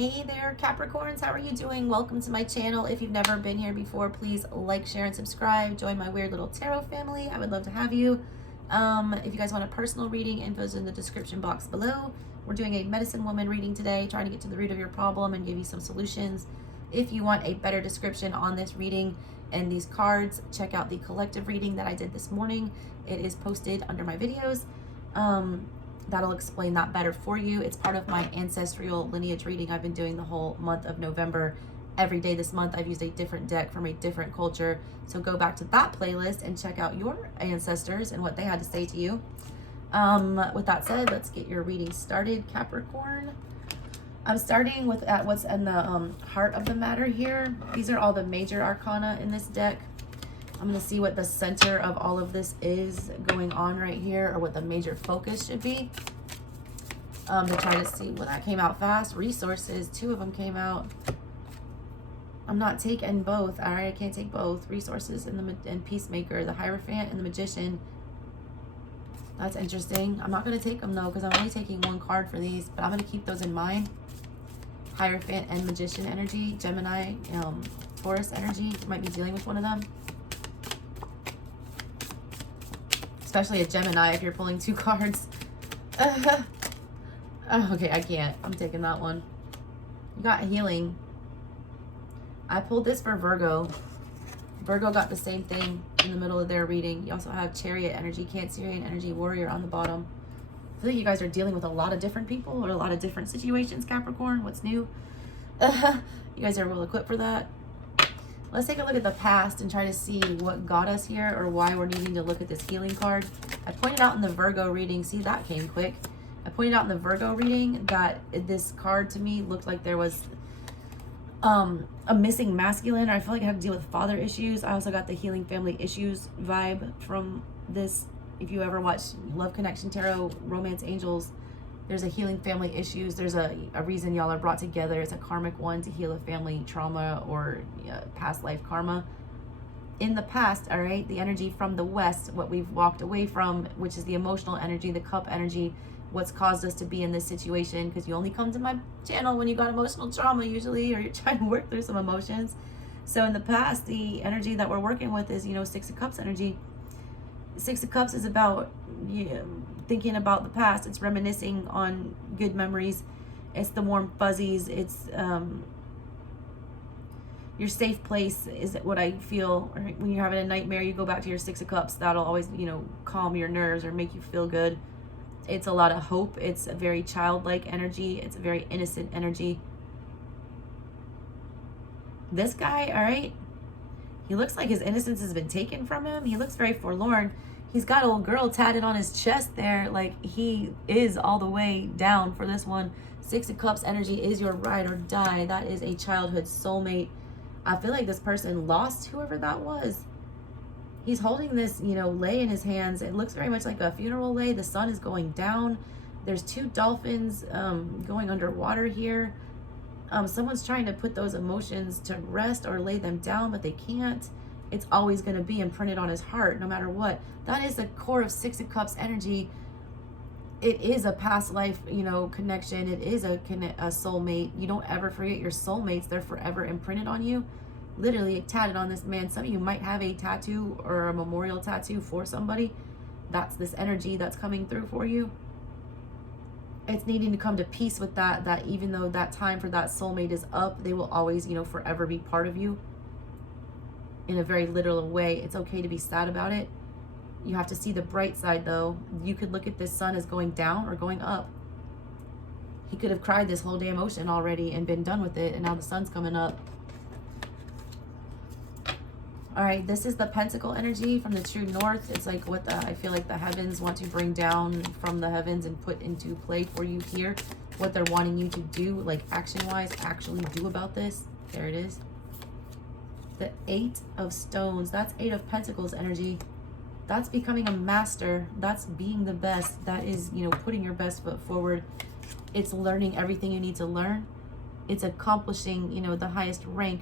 Hey there, Capricorns. How are you doing? Welcome to my channel. If you've never been here before, please like, share, and subscribe. Join my weird little tarot family. I would love to have you. If you guys want a personal reading, info's in the description box below. We're doing a medicine woman reading today, trying to get to the root of your problem and give you some solutions. If you want a better description on this reading and these cards, check out the collective reading that I did this morning. It is posted under my videos. That'll explain that better for you. It's part of my ancestral lineage reading I've been doing the whole month of November. Every day this month I've used a different deck from a different culture. So go back to that playlist and check out your ancestors and what they had to say to you. With that said, let's get your reading started, Capricorn. I'm starting with what's in the heart of the matter here. These are all the major arcana in this deck. I'm going to see what the center of all of this is going on right here, or what the major focus should be. To try to see what that came out fast. Resources, 2 of them came out. I'm not taking both. All right, I can't take both. Resources and Peacemaker, the Hierophant and the Magician. That's interesting. I'm not going to take them though, because I'm only taking 1 card for these, but I'm going to keep those in mind. Hierophant and Magician energy, Gemini, Taurus energy. You might be dealing with one of them. Especially a Gemini if you're pulling 2 cards. Oh, okay, I can't. I'm taking that one. You got healing. I pulled this for Virgo. Virgo got the same thing in the middle of their reading. You also have Chariot energy, Cancerian energy, Warrior on the bottom. I feel like you guys are dealing with a lot of different people or a lot of different situations, Capricorn. What's new? You guys are well equipped for that. Let's take a look at the past and try to see what got us here, or why we're needing to look at this healing card. I pointed out in the Virgo reading, see, that came quick. I pointed out in the Virgo reading that this card to me looked like there was a missing masculine, or I feel like I have to deal with father issues. I also got the healing family issues vibe from this. If you ever watch Love Connection Tarot, Romance Angels, there's a healing family issues. There's a reason y'all are brought together. It's a karmic one to heal a family trauma or past life karma. In the past, all right, the energy from the West, what we've walked away from, which is the emotional energy, the cup energy, what's caused us to be in this situation, because you only come to my channel when you got emotional trauma usually, or you're trying to work through some emotions. So in the past, the energy that we're working with is, 6 of Cups energy. 6 of Cups is about thinking about the past. It's reminiscing on good memories. It's the warm fuzzies. It's your safe place is what I feel. Or when you're having a nightmare, you go back to your 6 of Cups. That'll always, calm your nerves or make you feel good. It's a lot of hope. It's a very childlike energy. It's a very innocent energy. This guy, all right, he looks like his innocence has been taken from him. He looks very forlorn. He's got a little girl tatted on his chest there. Like, he is all the way down for this one. 6 of Cups energy is your ride or die. That is a childhood soulmate. I feel like this person lost whoever that was. He's holding this, lei in his hands. It looks very much like a funeral lei. The sun is going down. There's 2 dolphins going underwater here. Someone's trying to put those emotions to rest or lay them down, but they can't. It's always going to be imprinted on his heart no matter what. That is the core of 6 of Cups energy. It is a past life, connection. It is a soulmate. You don't ever forget your soulmates. They're forever imprinted on you. Literally tatted on this man. Some of you might have a tattoo or a memorial tattoo for somebody. That's this energy that's coming through for you. It's needing to come to peace with that even though that time for that soulmate is up, they will always, forever be part of you. In a very literal way. It's okay to be sad about it. You have to see the bright side though. You could look at this sun as going down or going up. He could have cried this whole damn ocean already and been done with it, and now the sun's coming up. All right, this is the Pentacle energy from the true north. It's like what I feel like the heavens want to bring down from the heavens and put into play for you here. What they're wanting you to do, like action-wise, actually do about this. There it is. The 8 of Stones. That's 8 of Pentacles energy. That's becoming a master. That's being the best. That is, putting your best foot forward. It's learning everything you need to learn. It's accomplishing, the highest rank.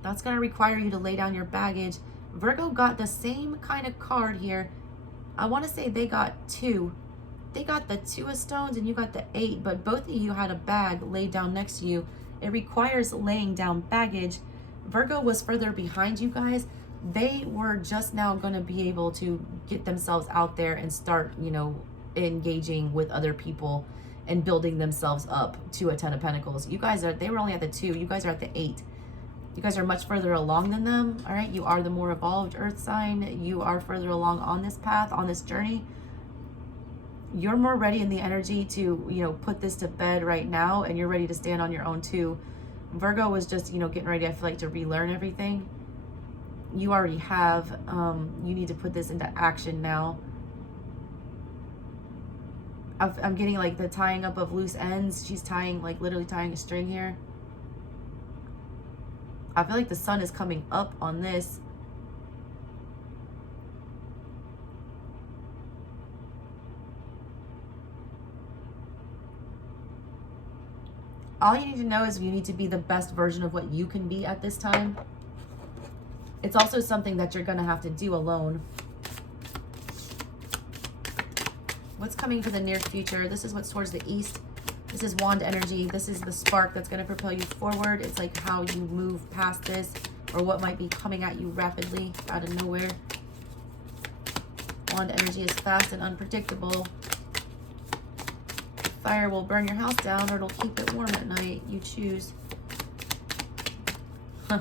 That's going to require you to lay down your baggage. Virgo got the same kind of card here. I want to say they got 2. they got the 2 of stones and you got the 8, but both of you had a bag laid down next to you. It requires laying down baggage. Virgo was further behind you guys. They were just now going to be able to get themselves out there and start, you know, engaging with other people and building themselves up to a 10 of Pentacles. You guys are, they were only at the 2. You guys are at the 8. You guys are much further along than them. All right. You are the more evolved earth sign. You are further along on this path, on this journey. You're more ready in the energy to, you know, put this to bed right now, and you're ready to stand on your own too. Virgo was just, you know, getting ready, I feel like, to relearn everything. You already have. You need to put this into action now. I'm getting like the tying up of loose ends. She's tying, like literally tying a string here. I feel like the sun is coming up on this. All you need to know is you need to be the best version of what you can be at this time. It's also something that you're going to have to do alone. What's coming for the near future? This is what's towards the east. This is wand energy. This is the spark that's going to propel you forward. It's like how you move past this, or what might be coming at you rapidly out of nowhere. Wand energy is fast and unpredictable. Fire will burn your house down, or it'll keep it warm at night. You choose. Huh.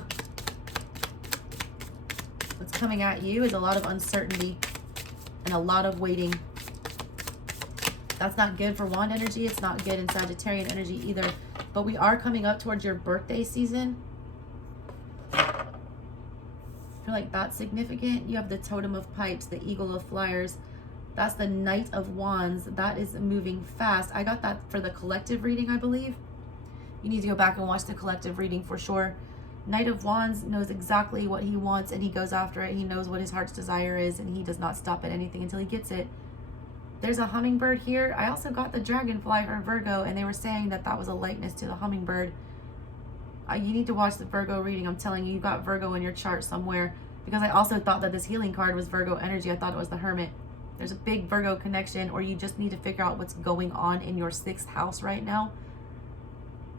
What's coming at you is a lot of uncertainty and a lot of waiting. That's not good for wand energy. It's not good in Sagittarian energy either. But we are coming up towards your birthday season. I feel like that's significant. You have the totem of pipes, the eagle of flyers. That's the Knight of Wands. That is moving fast. I got that for the collective reading, I believe. You need to go back and watch the collective reading for sure. Knight of Wands knows exactly what he wants, and he goes after it. He knows what his heart's desire is, and he does not stop at anything until he gets it. There's a hummingbird here. I also got the dragonfly for Virgo, and they were saying that that was a likeness to the hummingbird. You need to watch the Virgo reading. I'm telling you, you got Virgo in your chart somewhere, because I also thought that this healing card was Virgo energy. I thought it was the Hermit. There's a big Virgo connection, or you just need to figure out what's going on in your 6th house right now.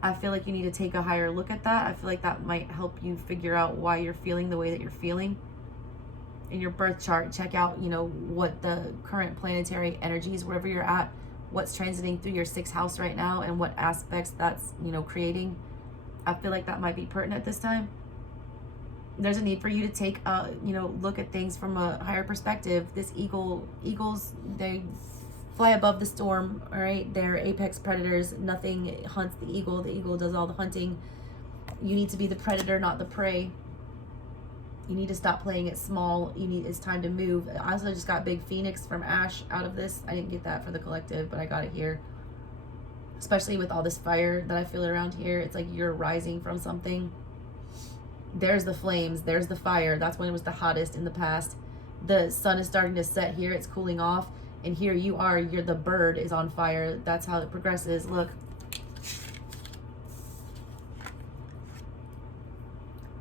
I feel like you need to take a higher look at that. I feel like that might help you figure out why you're feeling the way that you're feeling. In your birth chart, check out, you know, what the current planetary energies, wherever you're at, what's transiting through your 6th house right now, and what aspects that's, you know, creating. I feel like that might be pertinent this time. There's a need for you to take you know, look at things from a higher perspective. This eagles, they fly above the storm. All right, they're apex predators. Nothing hunts the eagle does all the hunting. You need to be the predator, not the prey. You need to stop playing it small. It's time to move. I also just got big phoenix from Ash out of this. I didn't get that for the collective, but I got it here. Especially with all this fire that I feel around here. It's like you're rising from something. There's the flames. There's the fire. That's when it was the hottest in the past. The sun is starting to set here. It's cooling off. And here you are. The bird is on fire. That's how it progresses. Look.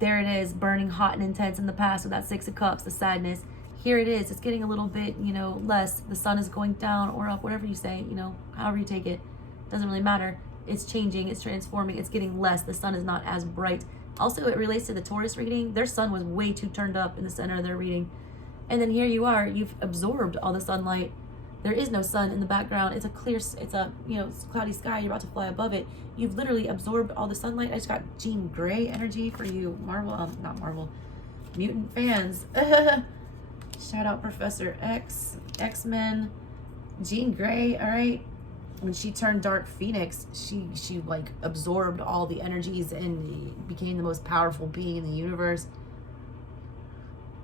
There it is, burning hot and intense in the past with that 6 of Cups, the sadness. Here it is. It's getting a little bit, you know, less. The sun is going down or up, whatever you say, you know, however you take it. Doesn't really matter. It's changing. It's transforming. It's getting less. The sun is not as bright. Also, it relates to the Taurus reading. Their sun was way too turned up in the center of their reading. And then here you are. You've absorbed all the sunlight. There is no sun in the background. It's a clear, it's a, you know, cloudy sky. You're about to fly above it. You've literally absorbed all the sunlight. I just got Jean Grey energy for you, not Marvel, mutant fans. Shout out Professor X, X-Men, Jean Grey. All right. When she turned Dark Phoenix, she like absorbed all the energies and became the most powerful being in the universe.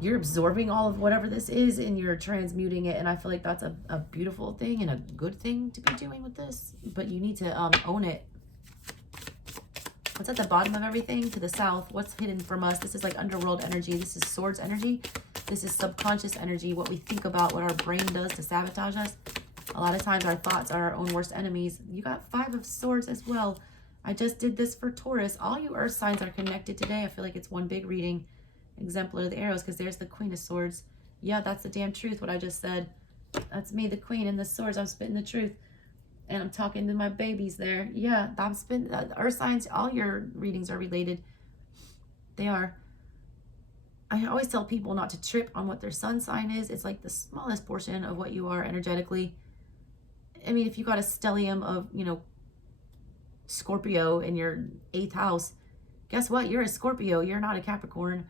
You're absorbing all of whatever this is and you're transmuting it. And I feel like that's a beautiful thing and a good thing to be doing with this. But you need to own it. What's at the bottom of everything? To the south. What's hidden from us? This is like underworld energy. This is swords energy. This is subconscious energy. What we think about, what our brain does to sabotage us. A lot of times our thoughts are our own worst enemies. You got 5 of Swords as well. I just did this for Taurus. All you earth signs are connected today. I feel like it's one big reading. Exemplar of the arrows, because there's the Queen of Swords. Yeah, that's the damn truth, what I just said. That's me, the queen, and the swords. I'm spitting the truth. And I'm talking to my babies there. Yeah, I'm spitting, earth signs, all your readings are related. They are. I always tell people not to trip on what their sun sign is. It's like the smallest portion of what you are energetically. I mean, if you got a stellium of, you know, Scorpio in your 8th house, guess what? You're a Scorpio. You're not a Capricorn.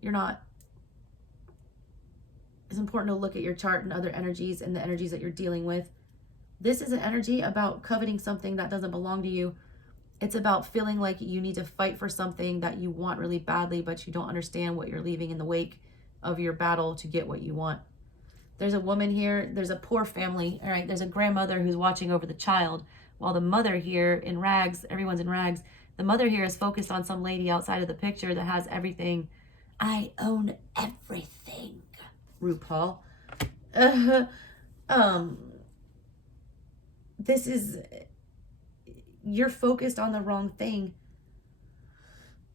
You're not. It's important to look at your chart and other energies and the energies that you're dealing with. This is an energy about coveting something that doesn't belong to you. It's about feeling like you need to fight for something that you want really badly, but you don't understand what you're leaving in the wake of your battle to get what you want. There's a woman here. There's a poor family. All right. There's a grandmother who's watching over the child while the mother here in rags, everyone's in rags. The mother here is focused on some lady outside of the picture that has everything. I own everything. RuPaul. This is, you're focused on the wrong thing.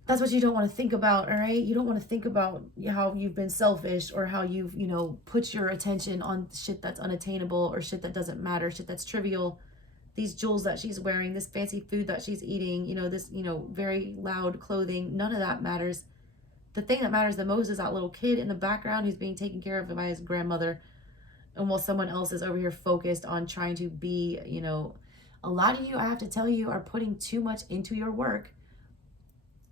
That's what you don't want to think about, all right? You don't want to think about how you've been selfish or how you've, you know, put your attention on shit that's unattainable or shit that doesn't matter, shit that's trivial. These jewels that she's wearing, this fancy food that she's eating, you know, this, you know, very loud clothing, none of that matters. The thing that matters the most is that little kid in the background who's being taken care of by his grandmother. And while someone else is over here focused on trying to be, you know, a lot of you, I have to tell you, are putting too much into your work.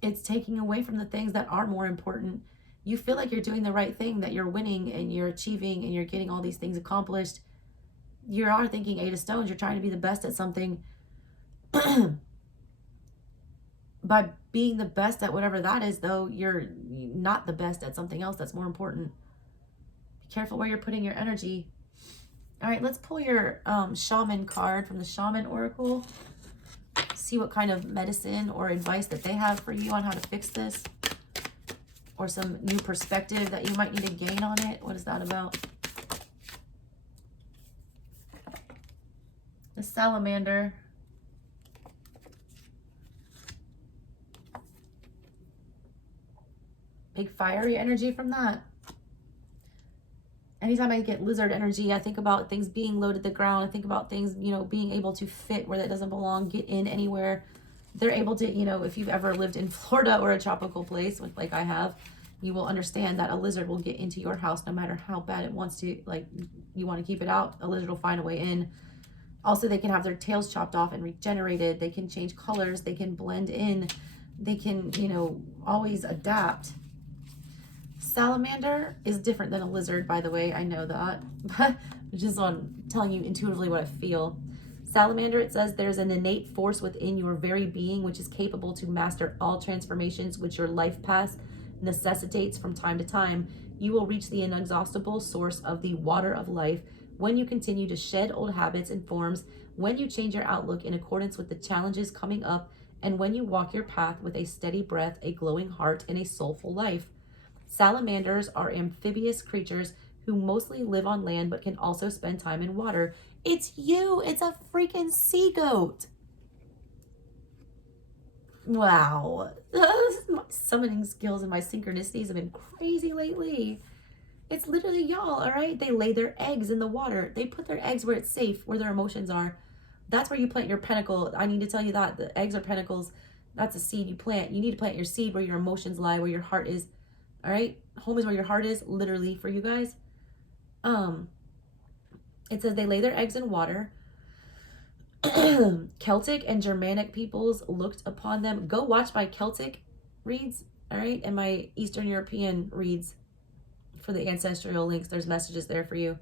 It's taking away from the things that are more important. You feel like you're doing the right thing, that you're winning and you're achieving and you're getting all these things accomplished. You are thinking 8 of stones. You're trying to be the best at something. By being the best at whatever that is, though, you're not the best at something else that's more important. Be careful where you're putting your energy. All right, let's pull your shaman card from the Shaman Oracle. See what kind of medicine or advice that they have for you on how to fix this. Or some new perspective that you might need to gain on it. What is that about? The Salamander. Big fiery energy from that. Anytime I get lizard energy, I think about things being low to the ground. I think about things, you know, being able to fit where that doesn't belong, get in anywhere. They're able to, you know, if you've ever lived in Florida or a tropical place, like I have, you will understand that a lizard will get into your house no matter how bad it wants to. Like, you want to keep it out, a lizard will find a way in. Also, they can have their tails chopped off and regenerated. They can change colors. They can blend in. They can, you know, always adapt. Salamander is different than a lizard, by the way. I know that, but just on telling you intuitively what I feel. Salamander, it says there's an innate force within your very being which is capable to master all transformations which your life path necessitates from time to time. You will reach the inexhaustible source of the water of life when you continue to shed old habits and forms, when you change your outlook in accordance with the challenges coming up, and when you walk your path with a steady breath, a glowing heart, and a soulful life. Salamanders are amphibious creatures who mostly live on land but can also spend time in water. It's you. It's a freaking sea goat. Wow. My summoning skills and my synchronicities have been crazy lately. It's literally y'all, all right? They lay their eggs in the water. They put their eggs where it's safe, where their emotions are. That's where you plant your pentacle. I need to tell you that. The eggs are pentacles. That's a seed you plant. You need to plant your seed where your emotions lie, where your heart is. All right, home is where your heart is, literally, for you guys. It says they lay their eggs in water. Celtic and Germanic peoples looked upon them. Go watch my Celtic reads, all right, and my Eastern European reads for the ancestral links. There's messages there for you.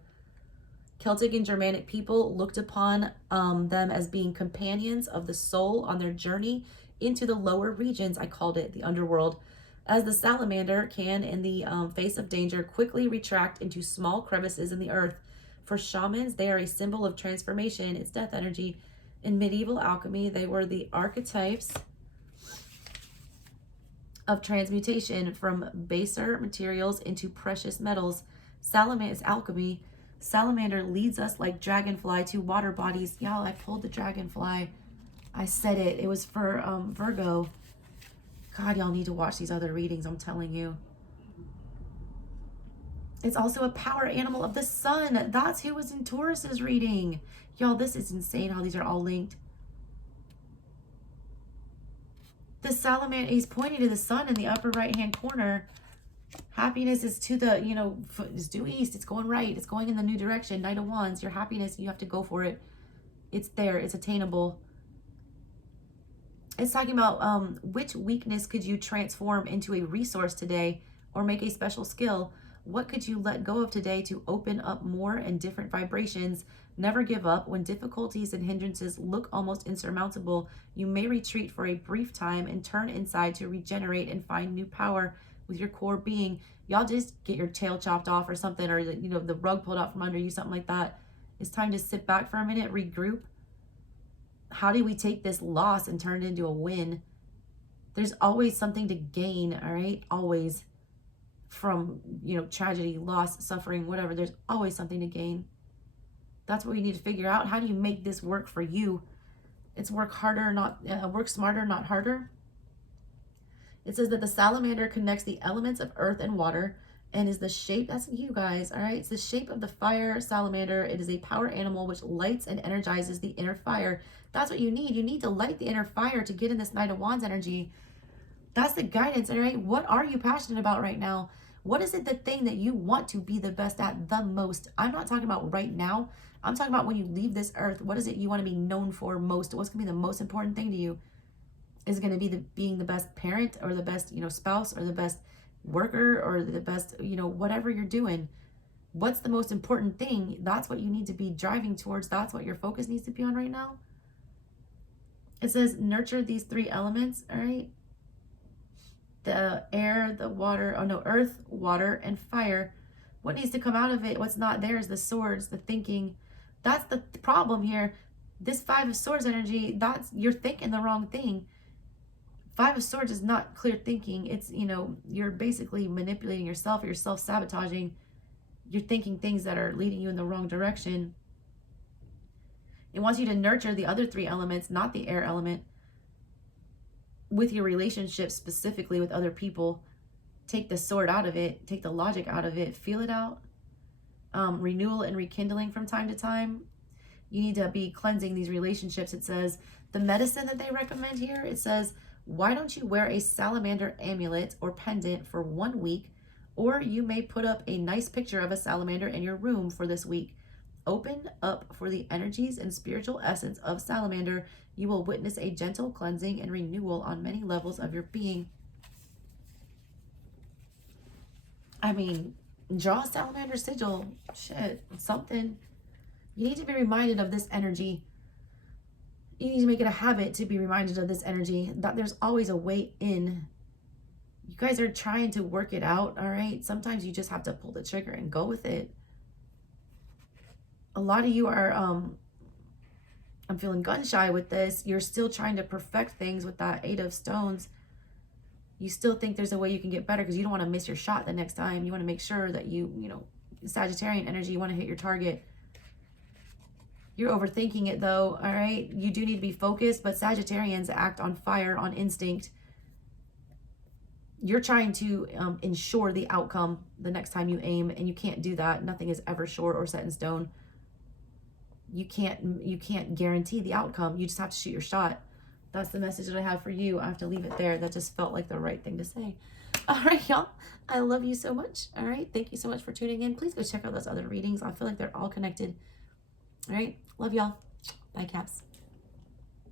Celtic and Germanic people looked upon them as being companions of the soul on their journey into the lower regions. I called it the underworld. As the salamander can, in the face of danger, quickly retract into small crevices in the earth. For shamans, they are a symbol of transformation. It's death energy. In medieval alchemy, they were the archetypes of transmutation from baser materials into precious metals. Salamander is alchemy. Salamander leads us like dragonfly to water bodies. Y'all, I pulled the dragonfly. I said it. It was for Virgo. God, y'all need to watch these other readings, I'm telling you. It's also a power animal of the sun. That's who was in Taurus's reading. Y'all, this is insane how these are all linked. The salamander, he's pointing to the sun in the upper right-hand corner. Happiness is to the, you know, it's due east. It's going right. It's going in the new direction. Knight of Wands. Your happiness, you have to go for it. It's there. It's attainable. It's talking about which weakness could you transform into a resource today or make a special skill? What could you let go of today to open up more and different vibrations? Never give up. When difficulties and hindrances look almost insurmountable, you may retreat for a brief time and turn inside to regenerate and find new power with your core being. Y'all just get your tail chopped off or something, or you know, the rug pulled out from under you, something like that. It's time to sit back for a minute, regroup. How do we take this loss and turn it into a win? There's always something to gain, all right? Always. From, you know, tragedy, loss, suffering, whatever, there's always something to gain. That's what we need to figure out. How do you make this work for you? It's work harder, not work smarter, not harder. It says that the salamander connects the elements of earth and water and is the shape, that's you guys, all right? It's the shape of the fire salamander. It is a power animal which lights and energizes the inner fire. That's what you need. You need to light the inner fire to get in this Knight of Wands energy. That's the guidance, all right? What are you passionate about right now? What is it the thing that you want to be the best at the most? I'm not talking about right now. I'm talking about when you leave this earth. What is it you want to be known for most? What's going to be the most important thing to you? Is it going to be being the best parent or the best, you know, spouse or the best worker or the best, you know, whatever you're doing? What's the most important thing? That's what you need to be driving towards. That's what your focus needs to be on right now. It says nurture these three elements, all right? The air, the water, oh no, earth, water, and fire. What needs to come out of it? What's not there is the swords, the thinking. That's the problem here. This Five of Swords energy, you're thinking the wrong thing. Five of Swords is not clear thinking. It's, you know, you're basically manipulating yourself. You're self-sabotaging. You're thinking things that are leading you in the wrong direction. It wants you to nurture the other three elements, not the air element. With your relationship, specifically with other people, take the sword out of it, take the logic out of it, feel it out. Renewal and rekindling from time to time. You need to be cleansing these relationships. It says the medicine that they recommend here, it says, why don't you wear a salamander amulet or pendant for 1 week, or you may put up a nice picture of a salamander in your room for this week. Open up for the energies and spiritual essence of salamander. You will witness a gentle cleansing and renewal on many levels of your being. I mean, draw a salamander sigil. Shit, something. You need to be reminded of this energy. You need to make it a habit to be reminded of this energy, that there's always a way in. You guys are trying to work it out, all right? Sometimes you just have to pull the trigger and go with it. A lot of you are, I'm feeling gun shy with this. You're still trying to perfect things with that Eight of Stones. You still think there's a way you can get better because you don't want to miss your shot the next time. You want to make sure that you know, Sagittarian energy, you want to hit your target. You're overthinking it though, all right? You do need to be focused, but Sagittarians act on fire, on instinct. You're trying to ensure the outcome the next time you aim, and you can't do that. Nothing is ever sure or set in stone. You can't guarantee the outcome. You just have to shoot your shot. That's the message that I have for you. I have to leave it there. That just felt like the right thing to say. All right, y'all. I love you so much. All right. Thank you so much for tuning in. Please go check out those other readings. I feel like they're all connected. All right. Love y'all. Bye, Caps.